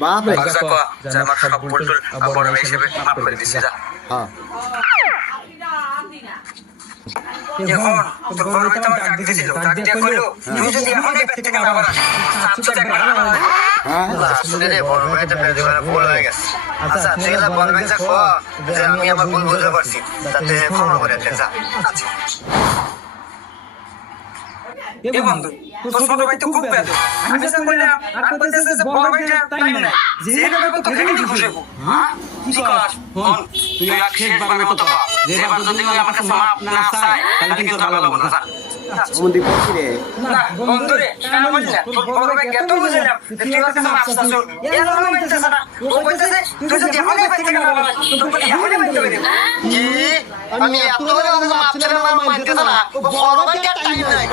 বাপ রে আমার সব ভুল বড় ভাই হিসেবে মাফ করে দিছি যা। হ্যাঁ এখন তোর বড় ভাই তো আমার ডাক দিতেছিল, ডাক দিয়ে কইলো তুই যদি এখন এই পেট থেকে না বাড়াস সাতশো টাকা না বাড়াস। হ্যাঁ আসলে রে বড় ভাই তো পেট করে ভুল হয়ে গেছে। আচ্ছা তুই যা বড় ভাই যা কো যে আমি আমার ভুল বুঝতে পারছি, তাতে ক্ষমা করে দেন যা। আচ্ছা এ বন্ধু তোর ছোট ভাই তো খুব বেয়াদব। আমি যা বললাম আর কইতেছে যে বড় ভাই টাইম নাই, যে যাবে তো খেলেই খুশি হবো। হ্যাঁ কি কস ফোন তুই এক শেষবারের মতো কর, যেবার যদি ওই আমার কাছে মাপ না চায় তাহলে কিন্তু ভালো লাগবে না। বন্দি করছি রে না বন্ধু রে আমি বলছি তোর বড় ভাই কত বুঝলাম তুই কাছে মাপ চাচ্ছ এর নাম মানতেছ না। ও কইতেছে তুই যদি এখনই বাইতে না বাবা তোকে এখনই বাইতে হবে। কি আমি এত বড় মাপ চাচ্ছি না মানতেছ না, ও বড় ভাই টাইম নাই।